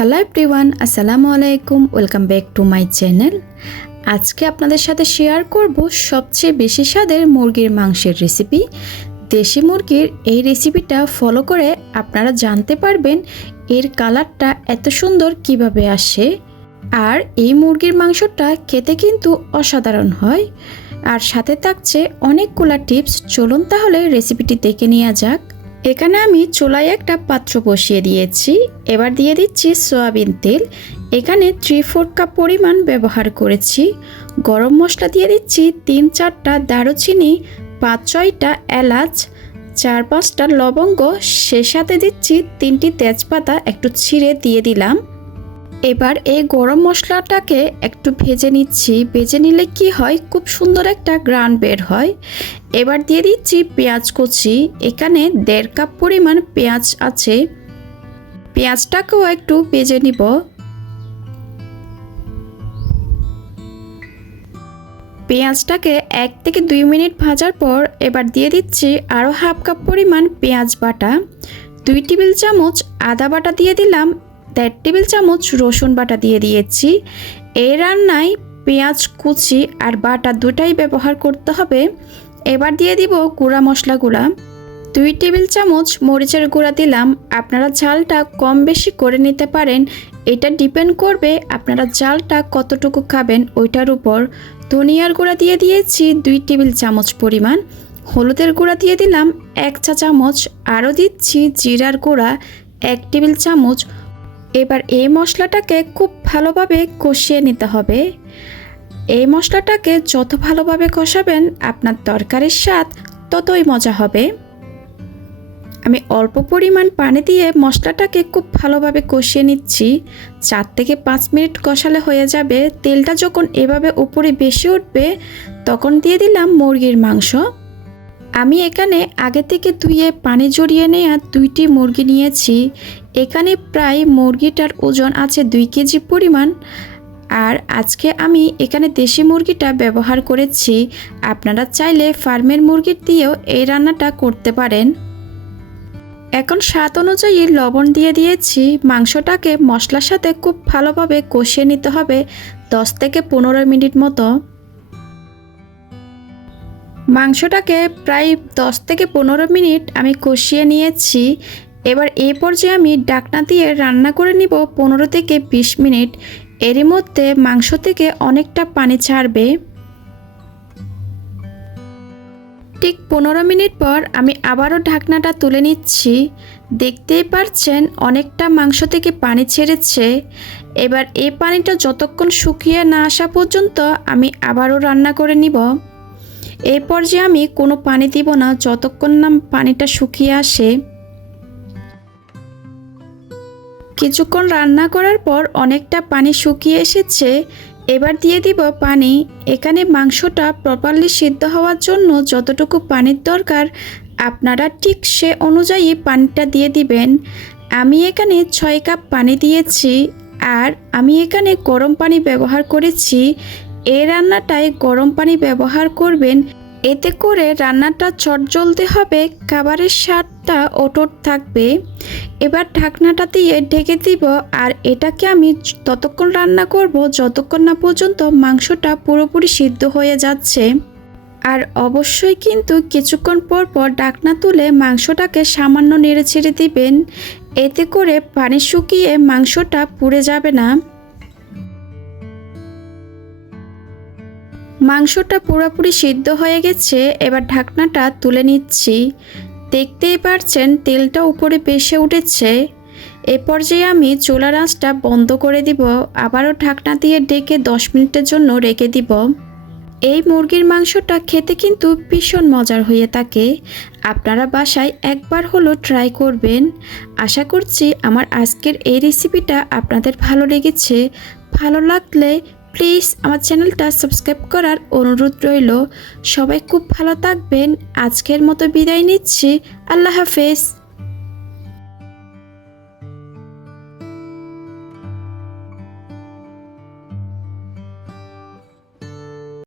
Hello everyone, আসসালামু আলাইকুম। Welcome back to my channel. আজকে আপনাদের সাথে শেয়ার করব সবচেয়ে বেশি স্বাদের মুরগির মাংসের রেসিপি। দেশি মুরগির এই রেসিপিটা ফলো করে আপনারা জানতে পারবেন এর কালারটা এত সুন্দর কিভাবে আসে। আর এই মুরগির মাংসটা খেতে কিন্তু অসাধারণ হয়। আর সাথে থাকছে অনেকগুলো টিপস। চলুন তাহলে রেসিপিটি দেখে নেওয়া যাক। এখানে আমি চুলায় একটা পাত্র বসিয়ে দিয়েছি। এবার দিয়ে দিচ্ছি সয়াবিন তেল। এখানে 3/4 কাপ পরিমাণ ব্যবহার করেছি। গরম মশলা দিয়ে দিচ্ছি 3-4টা দারুচিনি, 5-6টা এলাচ, 4-5টা লবঙ্গ, সে সাথে দিচ্ছি 3টি তেজপাতা একটু ছিঁড়ে দিয়ে দিলাম। এবার এই গরম মশলাটাকে একটু ভেজে নিচ্ছি। ভেজে নিলে কি হয়, খুব সুন্দর একটা ঘ্রাণ বের হয়। এবার দিয়ে দিচ্ছি পেঁয়াজ কুচি। এখানে 1.5 কাপ পরিমাণ পেঁয়াজ আছে। পেঁয়াজটাকেও একটু ভেজে নিব। পেঁয়াজটাকে 1 থেকে 2 মিনিট ভাজার পর এবার দিয়ে দিচ্ছি আরও 1/2 কাপ পরিমাণ পেঁয়াজ বাটা, 2 টেবিল চামচ আদা বাটা দিয়ে দিলাম, 1.5 টেবিল চামচ রসুন বাটা দিয়ে দিয়েছি। এই রান্নায় পেঁয়াজ কুচি আর বাটা দুটাই ব্যবহার করতে হবে। এবার দিয়ে দিব গুঁড়া মশলাগুলা। 2 টেবিল চামচ মরিচের গুঁড়া দিলাম। আপনারা ঝালটা কম বেশি করে নিতে পারেন, এটা ডিপেন্ড করবে আপনারা ঝালটা কতটুকু খাবেন ওইটার উপর। ধনিয়ার গুঁড়া দিয়ে দিয়েছি 2 টেবিল চামচ পরিমাণ। হলুদের গুঁড়া দিয়ে দিলাম 1 চা চামচ। আরও দিচ্ছি জিরার গুঁড়া 1 টেবিল চামচ। এবার এই মশলাটাকে খুব ভালোভাবে কষিয়ে নিতে হবে। এই মশলাটাকে যত ভালোভাবে কষাবেন আপনার তরকারির স্বাদ ততই মজা হবে। আমি অল্প পরিমাণ পানি দিয়ে মশলাটাকে খুব ভালোভাবে কষিয়ে নিচ্ছি। 4 থেকে 5 মিনিট কষালে হয়ে যাবে। তেলটা যখন এভাবে উপরে বেশি উঠবে তখন দিয়ে দিলাম মুরগির মাংস। আমি এখানে আগে থেকে ধুয়ে পানি ঝরিয়ে নেওয়া 2টি মুরগি নিয়েছি। এখানে প্রায় মুরগিটার ওজন আছে 2 কেজি পরিমাণ। আর আজকে আমি এখানে দেশি মুরগিটা ব্যবহার করেছি। আপনারা চাইলে ফার্মের মুরগির দিয়েও এই রান্নাটা করতে পারেন। এখন স্বাদ অনুযায়ী লবণ দিয়ে দিয়েছি। মাংসটাকে মশলার সাথে খুব ভালোভাবে কষিয়ে নিতে হবে 10 থেকে 15 মিনিট মতো। মাংসটাকে প্রায় 10 থেকে 15 মিনিট আমি কষিয়ে নিয়েছি। এবার এই পর্যায়ে আমি ঢাকনা দিয়ে রান্না করে নিব 15 থেকে 20 মিনিট। এরই মধ্যে মাংস থেকে অনেকটা পানি ছাড়বে। ঠিক 15 মিনিট পর আমি আবারও ঢাকনাটা তুলে নিচ্ছি। দেখতেই পারছেন অনেকটা মাংস থেকে পানি ছেড়েছে। এবার এই পানিটা যতক্ষণ শুকিয়ে না আসা পর্যন্ত আমি আবারও রান্না করে নিব। এই পর্যায়ে আমি কোনো পানি দিব না যতক্ষণ না পানিটা শুকিয়ে আসে। কিছুক্ষণ রান্না করার পর অনেকটা পানি শুকিয়ে এসেছে। এবার দিয়ে দিব পানি। এখানে মাংসটা প্রপারলি সিদ্ধ হওয়ার জন্য যতটুকু পানির দরকার আপনারা ঠিক সে অনুযায়ী পানিটা দিয়ে দিবেন। আমি এখানে 6 কাপ পানি দিয়েছি। আর আমি এখানে গরম পানি ব্যবহার করেছি। এই রান্নাটায় গরম পানি ব্যবহার করবেন, এতে করে রান্নাটা চটজলদি হবে, খাবারের স্বাদটা অটুট থাকবে। এবার ঢাকনাটা দিয়ে ঢেকে দিব। আর এটাকে আমি ততক্ষণ রান্না করব যতক্ষণ না পর্যন্ত মাংসটা পুরোপুরি সিদ্ধ হয়ে যাচ্ছে। আর অবশ্যই কিন্তু কিছুক্ষণ পর পর ঢাকনা তুলে মাংসটাকে সামান্য নেড়েচেড়ে দিবেন, এতে করে পানি শুকিয়ে মাংসটা পুড়ে যাবে না। মাংসটা পুরোপুরি সিদ্ধ হয়ে গেছে। এবার ঢাকনাটা তুলে নিচ্ছি। দেখতেই পারছেন তেলটা উপরে ভেসে উঠেছে। এ পর্যায়ে আমি চুলার আঁচটা বন্ধ করে দিব। আবারও ঢাকনা দিয়ে ঢেকে 10 মিনিটের জন্য রেখে দিব। এই মুরগির মাংসটা খেতে কিন্তু ভীষণ মজার হয়ে থাকে। আপনারা বাসায় একবার হলো ট্রাই করবেন। আশা করছি আমার আজকের এই রেসিপিটা আপনাদের ভালো লেগেছে। ভালো লাগলে প্লিজ আমার চ্যানেলটা সাবস্ক্রাইব করার অনুরোধ রইল। সবাই খুব ভালো থাকবেন। আজকের মতো বিদায় নিচ্ছি। আল্লাহ হাফেজ।